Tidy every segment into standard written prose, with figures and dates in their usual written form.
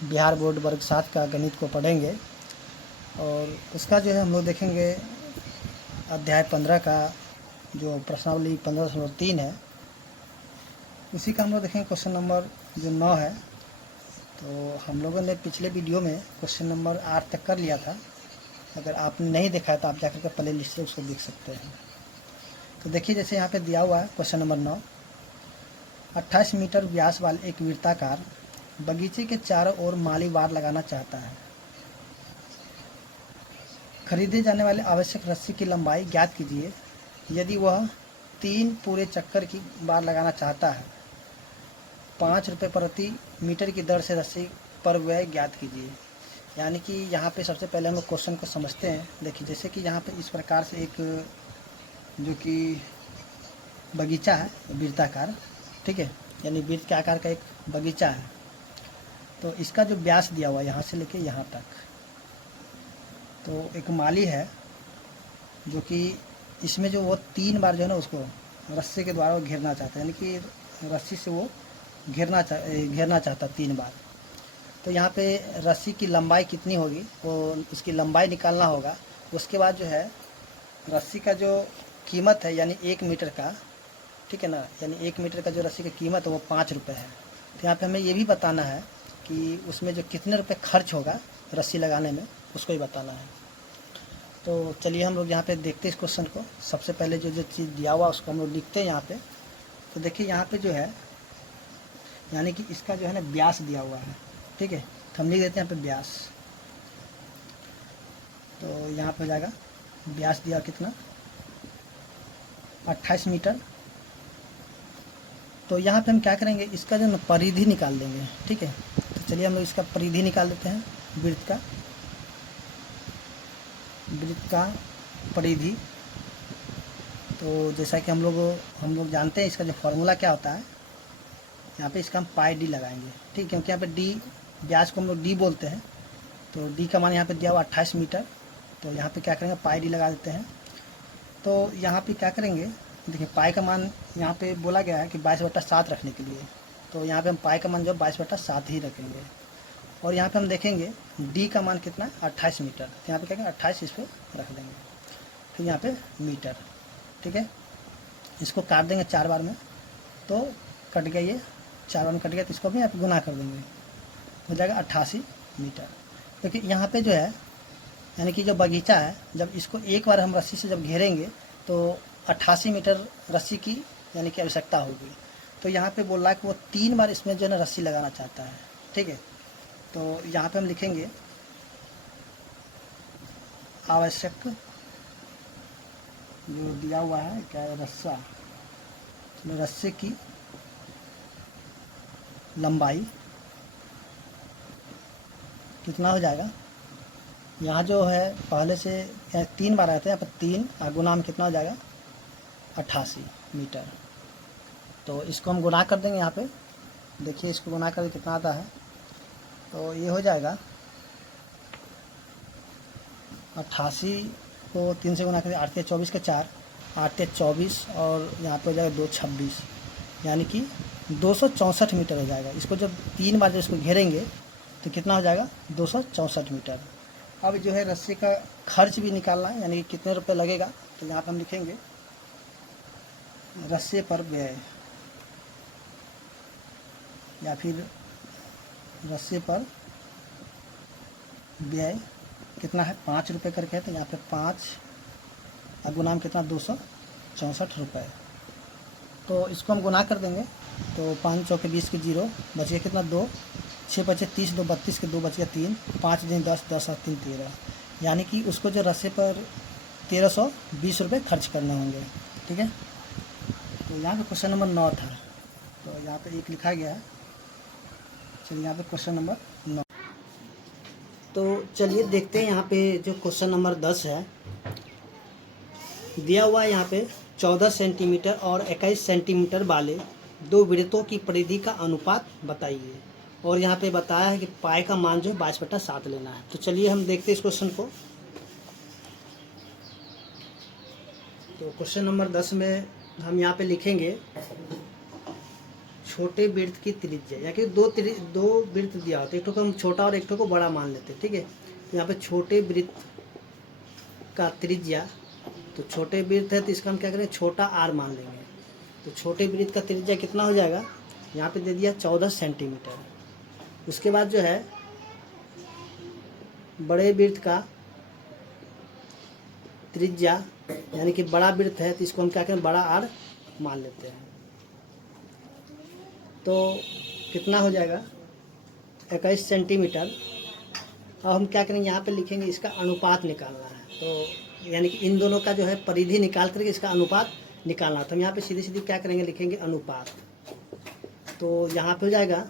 Bihar board वर्ग 7 का गणित को पढ़ेंगे और उसका जो है हम लोग देखेंगे अध्याय 15 का जो प्रश्नावली 15.3 है, उसी का हम लोग देखेंगे क्वेश्चन नंबर जो 9 है। तो हम लोगों ने पिछले वीडियो में क्वेश्चन नंबर 8 तक कर लिया था। अगर आपने नहीं देखा है तो आप जाकर के प्ले लिस्ट से उसको देख सकते हैं। तो देखिए, जैसे यहाँ पे दिया हुआ है क्वेश्चन नंबर 9, 28 मीटर व्यास वाले एक वृत्ताकार बगीचे के चारों ओर माली वार लगाना चाहता है। खरीदे जाने वाले आवश्यक रस्सी की लंबाई ज्ञात कीजिए। यदि वह 3 पूरे चक्कर की बार लगाना चाहता है, 5 रुपये प्रति मीटर की दर से रस्सी पर व्यय ज्ञात कीजिए। यानी कि यहाँ पे सबसे पहले हम लोग क्वेश्चन को समझते हैं। देखिए, जैसे कि यहाँ पे इस प्रकार से एक जो कि बगीचा है वृत्ताकार, ठीक है, यानी वृत्त के आकार का एक बगीचा है। तो इसका जो व्यास दिया हुआ है यहाँ से लेके यहाँ तक, तो एक माली है जो कि इसमें जो वो 3 बार जो है ना उसको रस्सी के द्वारा वो घेरना चाहता है, यानी कि रस्सी से वो घेरना चाहता 3 बार। तो यहाँ पे रस्सी की लंबाई कितनी होगी वो उसकी लंबाई निकालना होगा। उसके बाद जो है रस्सी का जो कीमत है यानी 1 मीटर का, ठीक है ना, यानी 1 मीटर का जो रस्सी की कीमत है वो 5 रुपये है। तो यहाँ पे हमें ये भी बताना है कि उसमें जो कितने रुपए खर्च होगा रस्सी लगाने में, उसको ही बताना है। तो चलिए हम लोग यहाँ पे देखते हैं इस क्वेश्चन को। सबसे पहले जो चीज़ दिया हुआ उसको हम लोग लिखते हैं यहाँ पे। तो देखिए यहाँ पे जो है यानी कि इसका जो है ना व्यास दिया हुआ है, ठीक है, तो हम लिख देते हैं यहाँ पे व्यास। तो यहाँ पे हो जाएगा व्यास दिया कितना, 28 मीटर। तो यहाँ पे हम क्या करेंगे, इसका जो ना परिधि निकाल देंगे, ठीक है। तो चलिए हम लोग इसका परिधि निकाल देते हैं, वृत्त का परिधि। तो जैसा कि हम लोग जानते हैं इसका जो फॉर्मूला क्या होता है, यहाँ पे इसका हम पाई डी लगाएंगे, ठीक, क्योंकि यहाँ पे डी व्यास को हम लोग डी बोलते हैं। तो डी का मान यहाँ पे दिया हुआ 28 मीटर। तो यहाँ पे क्या करेंगे, पाई डी लगा देते हैं। तो यहाँ पे क्या करेंगे, देखिए पाई का मान यहाँ पे बोला गया है कि 22/7 रखने के लिए। तो यहाँ पे हम पाई का मान जो 22/7 ही रखेंगे। और यहाँ पे हम देखेंगे डी का मान कितना, 28 मीटर। तो यहाँ पे क्या करेंगे 28 इस पर रख देंगे, फिर यहाँ पे मीटर, ठीक है। इसको काट देंगे 4 बार में, तो कट गया, ये 4 बार में कट गया। तो इसको भी यहाँ पे गुना कर देंगे, हो जाएगा 88 मीटर। क्योंकि यहाँ पे जो है यानी कि जो बगीचा है, जब इसको एक बार हम रस्सी से जब घेरेंगे तो 88 मीटर रस्सी की यानी कि आवश्यकता होगी। तो यहाँ पे बोल रहा है कि वो 3 बार इसमें जो है ना रस्सी लगाना चाहता है, ठीक है। तो यहाँ पे हम लिखेंगे आवश्यक जो दिया हुआ है क्या है, रस्से की लंबाई कितना हो जाएगा। यहाँ जो है पहले से 3 बार आते हैं, यहाँ पर 3 गुना में कितना हो जाएगा, 88 मीटर। तो इसको हम गुना कर देंगे यहाँ पे। देखिए इसको गुना करके कितना आता है, तो ये हो जाएगा 88 को 3 से गुना करें, 8 या 24 के 4, 8 या 24 और यहाँ पे हो जाएगा 2 26, यानी कि 264 मीटर हो जाएगा। इसको जब 3 बार जब इसको घेरेंगे तो कितना हो जाएगा, 264 मीटर। अब जो है रस्सी का खर्च भी निकालना है, यानी कि कितने रुपए लगेगा। तो यहाँ पर हम लिखेंगे रस्से पर व्यय, या फिर रस्से पर व्यय कितना है, 5 रुपये करके है। तो यहाँ पे 5 गुना में कितना, 264 रुपये। तो इसको हम गुना कर देंगे, तो 5 चौके 20 के 0 बच गया कितना, 2, 6 बचे 30, 2 32 के 2 बच गया 3, 5 दिन 10, 10 और 3 13, यानी कि उसको जो रस्से पर 1320 रुपये खर्च करने होंगे, ठीक है। तो यहाँ पे क्वेश्चन नंबर 9 था, तो यहाँ पे 1 लिखा गया है। चलिए यहाँ पे क्वेश्चन नंबर 9, तो चलिए देखते हैं यहाँ पे जो क्वेश्चन नंबर 10 है, दिया हुआ है यहाँ पे 14 सेंटीमीटर और 21 सेंटीमीटर वाले 2 वृत्तों की परिधि का अनुपात बताइए। और यहाँ पे बताया है कि पाई का मान जो है 22/7 लेना है। तो चलिए हम देखते हैं इस क्वेश्चन को। तो क्वेश्चन नंबर 10 में हम यहाँ पे लिखेंगे छोटे वृत्त की त्रिज्या, या कि दो वृत्त दिया होता है, एक ठो को हम छोटा और एक ठो को बड़ा मान लेते हैं, ठीक है। तो यहाँ पे छोटे वृत्त का त्रिज्या, तो छोटे वृत्त है तो इसका हम क्या करेंगे, छोटा आर मान लेंगे। तो छोटे वृत्त का त्रिज्या कितना हो जाएगा, यहाँ पे दे दिया 14 सेंटीमीटर। उसके बाद जो है बड़े वृत्त का त्रिज्या, यानी कि बड़ा वृत्त है तो इसको हम क्या करें, बड़ा आर मान लेते हैं। तो कितना हो जाएगा, 21 सेंटीमीटर। अब हम क्या करेंगे, यहाँ पे लिखेंगे इसका अनुपात निकालना है। तो यानी कि इन दोनों का जो है परिधि निकाल करके इसका अनुपात निकालना है। तो हम यहाँ पे सीधी सीधी क्या करेंगे, लिखेंगे अनुपात। तो यहाँ पे हो जाएगा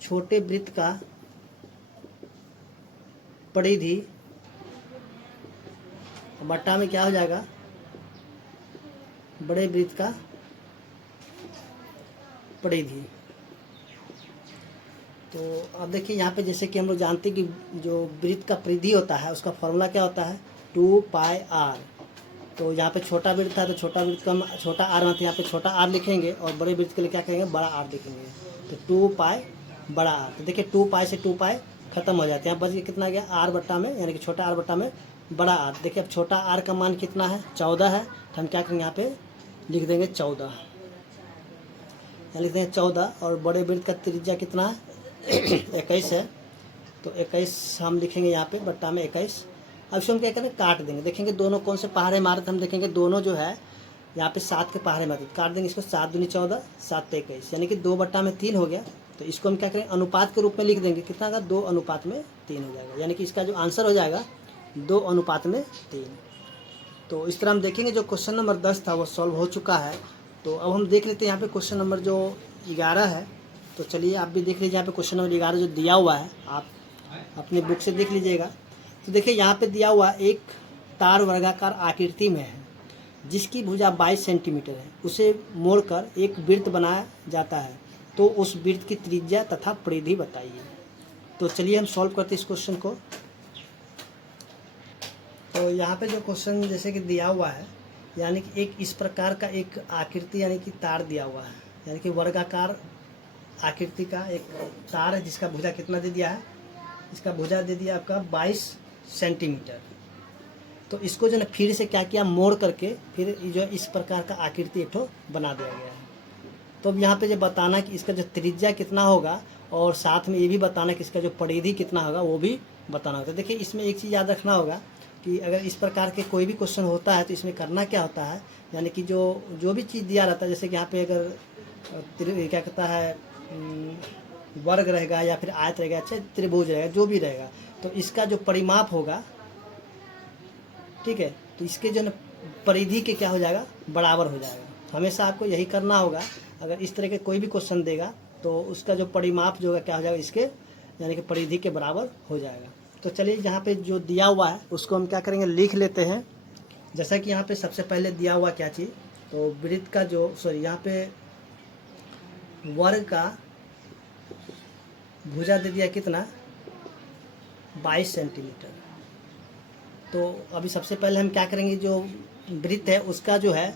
छोटे वृत्त का परिधि बट्टा में क्या हो जाएगा, बड़े वृत्त का परिधि। तो अब देखिए यहाँ पे जैसे कि हम लोग जानते हैं कि जो वृत्त का परिधि होता है उसका फॉर्मूला क्या होता है, 2 पाई आर। तो यहाँ पे छोटा वृत्त था तो छोटा वृत्त का हम छोटा आर मतलब यहाँ पे छोटा आर लिखेंगे, और बड़े वृत्त के लिए क्या करेंगे, बड़ा आर लिखेंगे। तो 2 पाई बड़ा आर। तो देखिए 2 पाई से 2 पाई खत्म हो जाते हैं, यहाँ बच गया कितना गया, आर बट्टा में, यानी कि छोटा आर बट्टा में बड़ा आर। देखिए अब छोटा आर का मान कितना है, 14 है। तो हम क्या करेंगे, यहाँ पे लिख देंगे 14, लिख देंगे 14। और बड़े वृत्त का त्रिज्या कितना है, 21 है। तो 21 हम लिखेंगे यहाँ पे बट्टा में 21। अब इसको हम क्या करें, काट देंगे। देखेंगे दोनों कौन से पहाड़े मारे, तो हम देखेंगे दोनों जो है यहाँ पे 7 के पहाड़े मारे, काट देंगे इसको। 7 दूनी 14, 7 ते 21, यानी कि 2 बट्टा में 3 हो गया। तो इसको हम क्या करें, अनुपात के रूप में लिख देंगे। कितना का, 2 अनुपात में 3 हो जाएगा, यानी कि इसका जो आंसर हो जाएगा 2 अनुपात में 3। तो इस तरह हम देखेंगे जो क्वेश्चन नंबर 10 था वो सॉल्व हो चुका है। तो अब हम देख लेते हैं यहाँ पे क्वेश्चन नंबर जो 11 है। तो चलिए आप भी देख लीजिए, यहाँ पे क्वेश्चन नंबर 11 जो दिया हुआ है आप अपने बुक से देख लीजिएगा। तो देखिए यहाँ पे दिया हुआ एक तार वर्गाकार आकृति में है जिसकी भुजा 22 सेंटीमीटर है, उसे मोड़कर एक वृत्त बनाया जाता है, तो उस वृत्त की त्रिज्या तथा परिधि बताइए। तो चलिए हम सॉल्व करते हैं इस क्वेश्चन को। तो यहाँ पे जो क्वेश्चन जैसे कि दिया हुआ है, यानी कि एक इस प्रकार का एक आकृति यानी कि तार दिया हुआ है, यानी कि वर्गाकार आकृति का एक तार है जिसका भुजा कितना दे दिया है, इसका भुजा दे दिया आपका 22 सेंटीमीटर। तो इसको जो है फिर से क्या किया, मोड़ करके फिर जो इस प्रकार का आकृति एक ठो बना दिया गया है। तो अब यहाँ पे जो बताना कि इसका जो त्रिज्या कितना होगा और साथ में ये भी बताना कि इसका जो परिधि कितना होगा वो भी बताना होगा। तो देखिए इसमें एक चीज़ याद रखना होगा कि अगर इस प्रकार के कोई भी क्वेश्चन होता है तो इसमें करना क्या होता है, यानी कि जो भी चीज़ दिया रहता है, जैसे कि यहाँ पे अगर क्या कहता है वर्ग रहेगा या फिर आयत रहेगा, अच्छा त्रिभुज रहेगा, जो भी रहेगा, तो इसका जो परिमाप होगा, ठीक है, तो इसके जो परिधि के क्या हो जाएगा, बराबर हो जाएगा। हमेशा आपको यही करना होगा। अगर इस तरह के कोई भी क्वेश्चन देगा तो उसका जो परिमाप जो है क्या हो जाएगा, इसके यानी कि परिधि के बराबर हो जाएगा। तो चलिए यहाँ पे जो दिया हुआ है उसको हम क्या करेंगे, लिख लेते हैं। जैसा कि यहाँ पे सबसे पहले दिया हुआ क्या चीज़, तो वृत्त का जो यहाँ पे वर्ग का भुजा दे दिया कितना, 22 सेंटीमीटर। तो अभी सबसे पहले हम क्या करेंगे, जो वृत्त है उसका जो है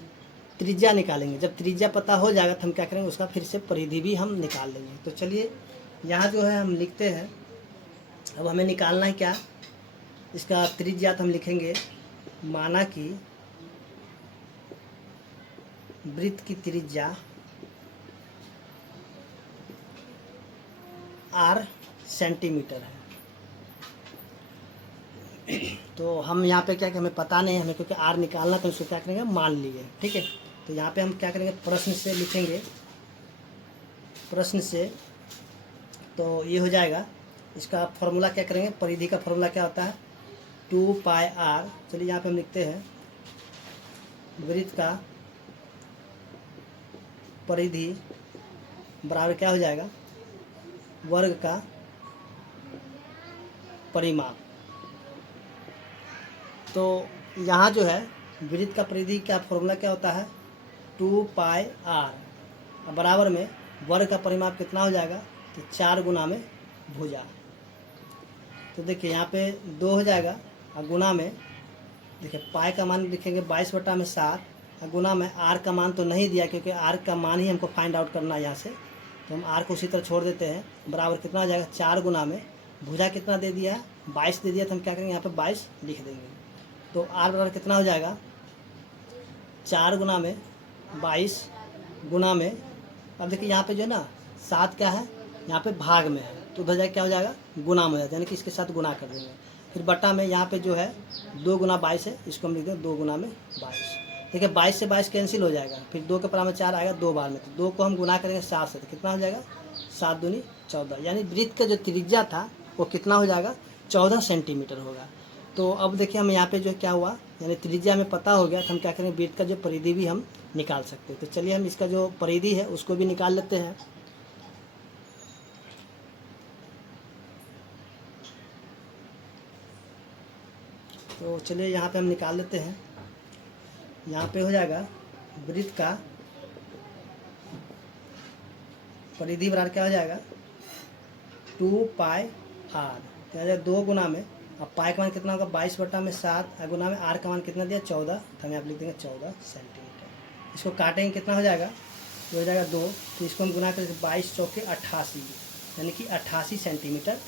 त्रिज्या निकालेंगे। जब त्रिज्या पता हो जाएगा तो हम क्या करेंगे, उसका फिर से परिधि भी हम निकाल लेंगे। तो चलिए यहाँ जो है हम लिखते हैं। अब हमें निकालना है क्या, इसका त्रिज्या। तो हम लिखेंगे माना कि वृत्त की त्रिज्या r सेंटीमीटर है। तो हम यहाँ पे क्या, कि हमें पता नहीं है, हमें क्योंकि r निकालना, तो उसको क्या करेंगे, मान लिए, ठीक है। तो यहाँ पे हम क्या करेंगे, प्रश्न से लिखेंगे, प्रश्न से। तो ये हो जाएगा, इसका फॉर्मूला क्या करेंगे, परिधि का फॉर्मूला क्या होता है, 2 पाई आर। चलिए यहाँ पे हम लिखते हैं वृत्त का परिधि बराबर क्या हो जाएगा, वर्ग का परिमाप। तो यहाँ जो है वृत्त का परिधि का फॉर्मूला क्या होता है, 2 पाई आर बराबर में वर्ग का परिमाप कितना हो जाएगा, तो 4 गुना में भुजा। तो देखिए यहाँ पे 2 हो जाएगा और गुना में देखिए पाई का मान लिखेंगे 22 बटा में 7, गुना में आर का मान तो नहीं दिया, क्योंकि आर का मान ही हमको फाइंड आउट करना है यहाँ से, तो हम आर को उसी तरह छोड़ देते हैं। बराबर कितना हो जाएगा, 4 गुना में भुजा कितना दे दिया है, 22 दे दिया, तो हम क्या करेंगे यहाँ पे 22 लिख देंगे। तो आर बराबर कितना हो जाएगा, 4 गुना में 22 गुना में, अब देखिए यहाँ पे जो है ना 7 क्या है, यहाँ पे भाग में है, तो उधर जाके क्या हो जाएगा, गुना में हो जाएगा, यानी कि इसके साथ गुना कर देंगे। फिर बट्टा में यहाँ पे जो है 2 गुना 22 है, इसको हम लिख देंगे 2 गुना में 22। देखिए 22 से 22 कैंसिल हो जाएगा, फिर 2 के बराबर 4 आएगा 2 बार में, तो 2 को हम गुना करेंगे 7 से, तो कितना हो जाएगा, 7 दूनी 14, यानी वृत्त का जो त्रिज्या था वो कितना हो जाएगा, 14 सेंटीमीटर होगा। तो अब देखिए हम यहाँ पे जो क्या हुआ, यानी त्रिज्या में पता हो गया, तो हम क्या करेंगे, वृत्त का जो परिधि भी हम निकाल सकते हैं। तो चलिए हम इसका जो परिधि है उसको भी निकाल लेते हैं। तो चलिए यहाँ पे हम निकाल लेते हैं। यहाँ पे हो जाएगा वृत्त का परिधि बराबर क्या हो जाएगा, 2 पाई आर, तो 2 गुना में, अब पाई का मान कितना होगा, 22/7, गुना में आर का मान कितना दिया, 14, तो हम यहाँ लिख देंगे 14 सेंटीमीटर। इसको काटेंगे कितना हो जाएगा, ये हो जाएगा 2, तो इसको हम गुना करेंगे 22 चौके 88, यानी कि 88 सेंटीमीटर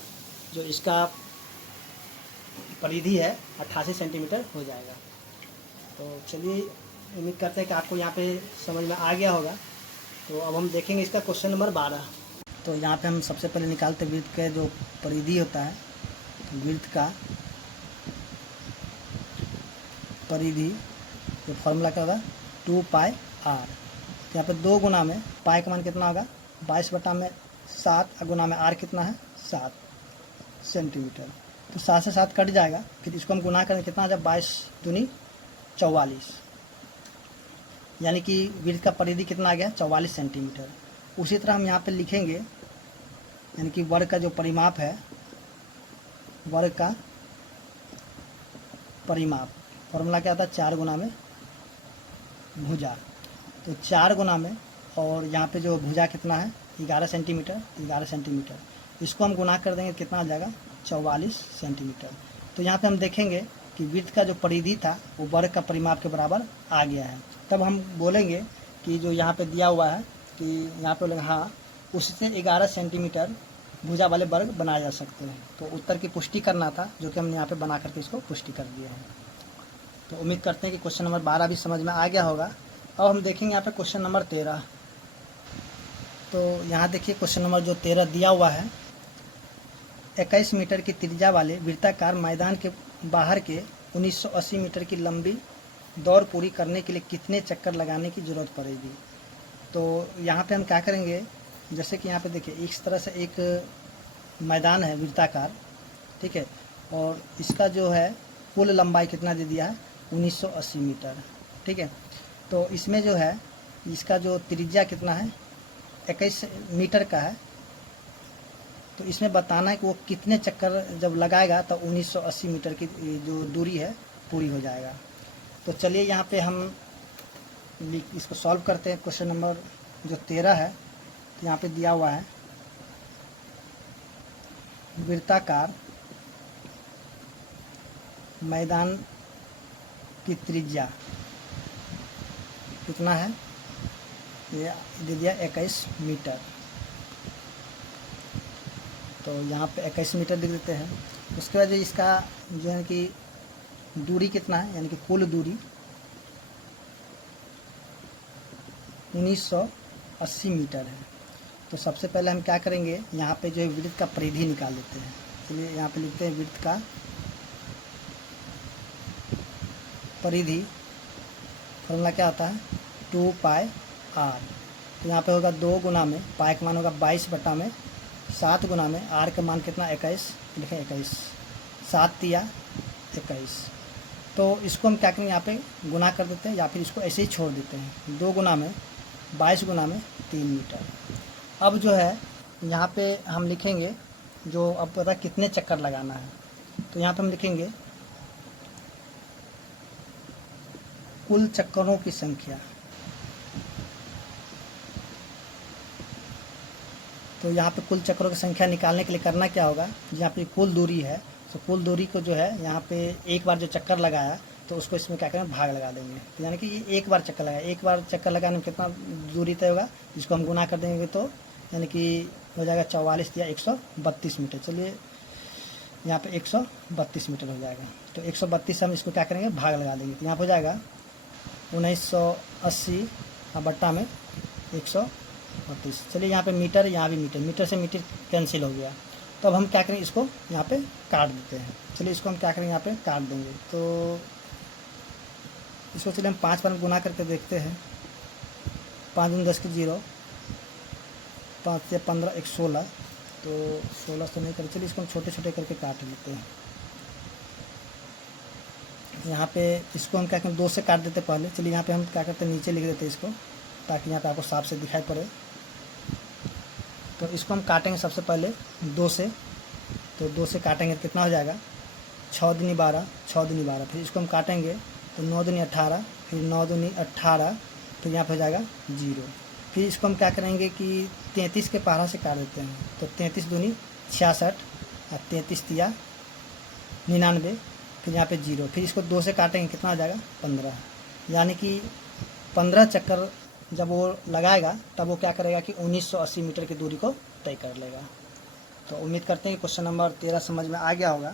जो इसका परिधि है 88 सेंटीमीटर हो जाएगा। तो चलिए उम्मीद करते हैं कि आपको यहाँ पे समझ में आ गया होगा। तो अब हम देखेंगे इसका क्वेश्चन नंबर 12। तो यहाँ पे हम सबसे पहले निकालते वृत्त का जो परिधि होता है, तो वृत्त का परिधि जो फॉर्मूला क्या होगा, 2 पाई आर, तो यहाँ पे 2 गुना में पाई का मान कितना होगा, 22/7, गुना में आर कितना है, 7 सेंटीमीटर, तो 7 से 7 कट जाएगा, फिर इसको हम गुना करें कितना आ जाए, 22 दूनी 44, यानी कि वृत्त का परिधि कितना आ गया, 44 सेंटीमीटर। उसी तरह हम यहाँ पे लिखेंगे, यानी कि वर्ग का जो परिमाप है, वर्ग का परिमाप फॉर्मूला क्या था, 4 गुना में भुजा, तो 4 गुना में, और यहाँ पे जो भुजा कितना है 11 सेंटीमीटर, 11 सेंटीमीटर, इसको हम गुना कर देंगे कितना आ जाएगा, 44 सेंटीमीटर। तो यहाँ पे हम देखेंगे कि वृत्त का जो परिधि था वो वर्ग का परिमाप के बराबर आ गया है। तब हम बोलेंगे कि जो यहाँ पे दिया हुआ है कि यहाँ पे बोलेंगे हाँ, उससे 11 सेंटीमीटर भुजा वाले वर्ग बनाए जा सकते हैं। तो उत्तर की पुष्टि करना था, जो कि हमने यहाँ पे बना करके इसको पुष्टि कर दिया है। तो उम्मीद करते हैं कि क्वेश्चन नंबर 12 भी समझ में आ गया होगा। अब हम देखेंगे यहाँ पे क्वेश्चन नंबर 13। तो यहाँ देखिए क्वेश्चन नंबर जो 13 दिया हुआ है, 21 मीटर की त्रिज्या वाले वृत्ताकार मैदान के बाहर के 1980 मीटर की लंबी दौड़ पूरी करने के लिए कितने चक्कर लगाने की ज़रूरत पड़ेगी। तो यहाँ पे हम क्या करेंगे, जैसे कि यहाँ पे देखिए इस तरह से एक मैदान है वृत्ताकार, ठीक है, और इसका जो है कुल लंबाई कितना दे दिया है, 1980 मीटर, ठीक है। तो इसमें जो है इसका जो त्रिज्या कितना है, 21 मीटर का है। तो इसमें बताना है कि वो कितने चक्कर जब लगाएगा तो 1980 मीटर की जो दूरी है पूरी हो जाएगा। तो चलिए यहाँ पे हम इसको सॉल्व करते हैं। क्वेश्चन नंबर जो 13 है, तो यहाँ पे दिया हुआ है वृत्ताकार मैदान की त्रिज्या कितना है, ये दे दिया 21 मीटर। तो यहाँ पे 21 मीटर लिख देते हैं। उसके बाद इसका जो है कि दूरी कितना है, यानी कि कुल दूरी 1980 मीटर है। तो सबसे पहले हम क्या करेंगे, यहाँ पे जो है वृत्त का परिधि निकाल लेते हैं। चलिए यहाँ पे लिखते हैं वृत्त का परिधि, फॉर्मूला क्या होता है, 2 पाई आर। तो यहाँ पे होगा 2 गुना में पाई का मान होगा 22/7, गुना में आर का मान कितना 21, लिखें 21, 7 तिया 21। तो इसको हम क्या करेंगे, यहाँ पे गुना कर देते हैं या फिर इसको ऐसे ही छोड़ देते हैं। 2 गुना में 22 गुना में 3 मीटर। अब जो है यहाँ पे हम लिखेंगे जो अब पता कितने चक्कर लगाना है। तो यहाँ पे हम लिखेंगे कुल चक्करों की संख्या। तो यहाँ पे कुल चक्करों की संख्या निकालने के लिए करना क्या होगा, जहाँ पे कुल दूरी है, तो कुल दूरी को जो है यहाँ पे एक बार जो चक्कर लगाया तो उसको इसमें क्या करेंगे, भाग लगा देंगे। तो यानी कि ये एक बार चक्कर लगाए, एक बार चक्कर लगाने में कितना दूरी तय होगा, जिसको हम गुना कर देंगे तो यानी कि हो जाएगा 44 या 132 मीटर। चलिए यहाँ पे 132 मीटर हो जाएगा। तो 132 से हम इसको क्या करेंगे, भाग लगा देंगे। तो यहाँ पर हो जाएगा 1980 बट्टा में 132। चलिए यहाँ पे मीटर, यहाँ भी मीटर, मीटर से मीटर कैंसिल हो गया। तो अब हम क्या करेंगे, इसको यहाँ पे काट देते हैं। चलिए इसको हम क्या करेंगे, यहाँ पे काट देंगे। तो इसको चलिए हम 5 बार गुना करके देखते हैं। 5 दूनी 10 की 0, 5 से 15 1 16, तो 16 से नहीं कर, चलिए इसको हम छोटे छोटे करके काट लेते हैं। यहाँ पे इसको हम क्या करें, 2 से काट देते पहले। चलिए यहाँ पे हम क्या करते हैं, नीचे लिख देते हैं इसको, ताकि यहाँ पे आपको साफ से दिखाई पड़े। तो इसको हम काटेंगे सबसे पहले 2 से। तो 2 से काटेंगे तो कितना हो जाएगा, 6 दूनी 12, 6 दूनी 12। फिर इसको हम काटेंगे तो 9 दूनी 18, फिर 9 दूनी 18, फिर यहाँ पर हो जाएगा 0। फिर इसको हम क्या करेंगे कि 33 के पहाड़ा से काट देते हैं। तो 33 दूनी 66 और 33 तिया 99, फिर यहाँ पे 0। फिर इसको 2 से काटेंगे, कितना हो जाएगा 15। यानी कि 15 चक्कर जब वो लगाएगा तब वो क्या करेगा कि 1980 मीटर की दूरी को तय कर लेगा। तो उम्मीद करते हैं कि क्वेश्चन नंबर 13 समझ में आ गया होगा।